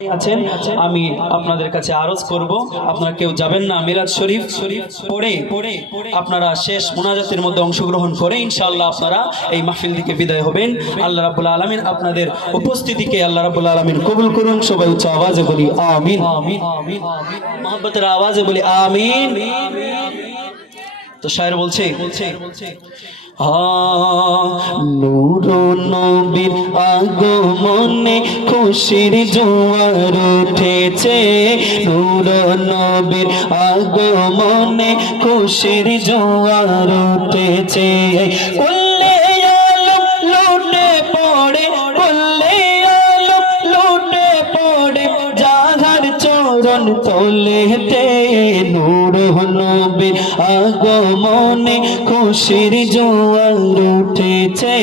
আছেন আমি আপনাদের কাছে আরজ করব, আপনারা কেউ যাবেন না। মিলাদ শরীফ পড়ে আপনারা শেষ মুনাজাতের মধ্যে অংশগ্রহণ করে ইনশাআল্লাহ আপনারা এই মাহফিল থেকে বিদায় হবেন। আল্লাহ রাব্বুল আলামিন আপনাদের উপস্থিতিকে আল্লাহ রাব্বুল আলামিন কবুল করুন। সবাই উচ্চ আওয়াজে বলি আমিন। মহব্বতের আওয়াজে বলি আমিন। তো শায়ের বলছে নূর নবীর আগমনে খুশির জোয়ার উঠেছে, নূর নবীর আগমনে খুশির জোয়ার উঠেছে। কুল্লে আলম লুটে পড়ে, কুল্লে আলম লুটে পড়ে যাহার চরণ তলেতে, নূর নবীর আগমনে খুশির জোয়ার উঠেছে,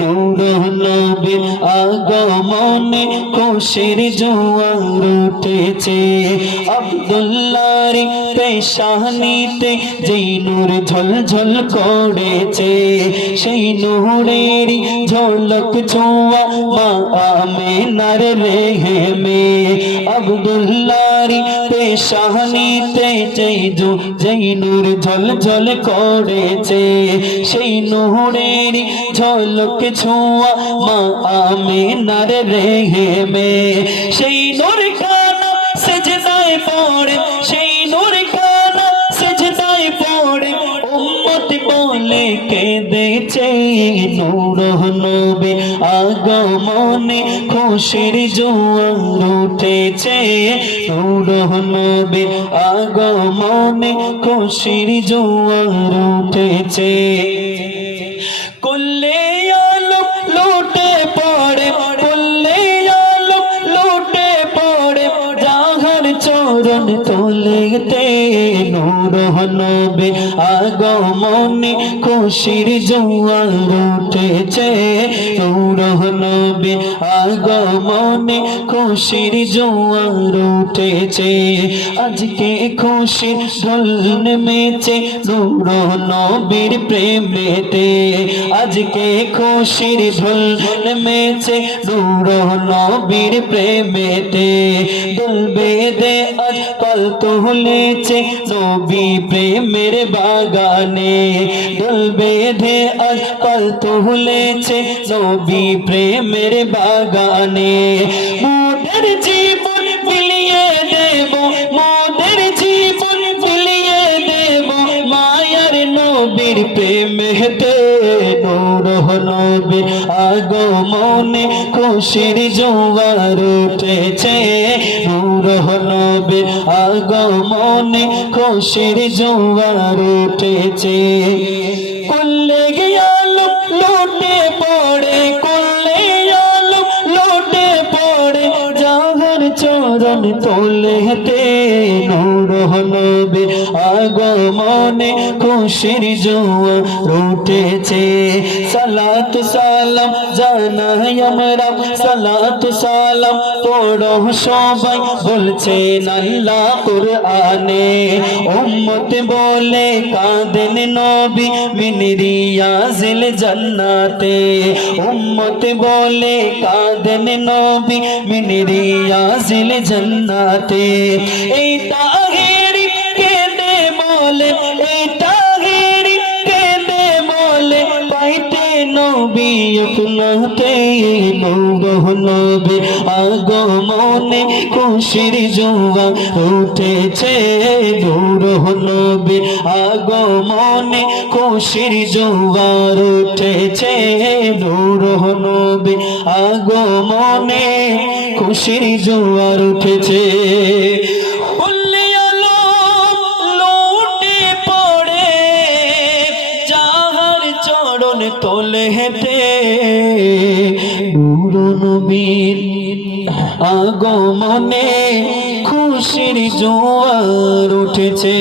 নূর নবীর আগমনে খুশির জোয়ার উঠেছে। আব্দুল্লাহর পেশানিতে যেই নূর ঝলঝল করেছে, সেই নূরেরই ঝলক ছোঁয়া মা আমেনার রেহেমে। আব্দুল্লাহর পেশানিতে যেই নূর ঝলঝল করেছে, সেই নূরেরই ঝলক ছোঁয়া মা আমেনার রেহেমে। সেই নূর খানা সেজদায় পড়ে, সেই নূর খানা সেজদায় পড়ে উম্মত বলে কেঁদেছে, নূর নবীর আগমনে খুশির জোয়ার উঠেছে, নূর নবীর আগমনে খুশির জোয়ার উঠেছে। কুল্লে আলম লুটে পড়ে, কুল্লে আলম লুটে পড়ে যাহার চরণ তলেতে, নূর নবীর আগমনে খুশির জোয়ার উঠেছে, নূর নবীর আগমনে খুশির জোয়ার উঠেছে। আজকে খুশির ঢোল নেমেছে নূর নবীর প্রেমেতে, আজকে খুশির ঢোল নেমেছে নূর নবীর প্রেমেতে। দোল বেঁধে আজ পাল তুলেছে নবী প্রেমের বাগানে, দোল বেঁধে আজ পাল তুলেছে নবী প্রেমের বাগানে। মোদের জীবন বিলিয়ে দেব, মোদের জীবন বিলিয়ে দেব মায়ার নবীর প্রেমেতে, নূর নবীর আগমনে খুশির জোয়ার উঠেছে, নূর নবীর আগমনে খুশির জোয়ার উঠেছে। কুল্লে আলম লুটে পড়ে, কুল্লে আলম লুটে পড়ে যাহার চরণ তলেতে, নূর নবীর আগমনে খুশির জোয়ার উঠেছে। সালাত সালাম জানাই আমরা, সালাত সালাম পড়ো সবাই বলছেন আল্লাহ কুরআনে। উম্মত বলে কাঁদেন নবী মিন রিয়াজিল জান্নাতে, উম্মত বলে কাঁদেন নবী মিন রিয়াজিল জান্নাতে। এই তাহেরি কেঁদে বলে, এই তাহেরি কেঁদে বলে পাইতে নবী আপনাতে, নূর নবীর আগমনে খুশির জোয়ার উঠেছে, নূর নবীর আগমনে খুশির জোয়ার উঠেছে, নূর নবীর আগমনে খুশির জোয়ার উঠেছে। কুল্লে আলম লুটে পড়ে যাহার চরণ তলেতে, নূর নবীর আগমনে খুশির জোয়ার উঠেছে।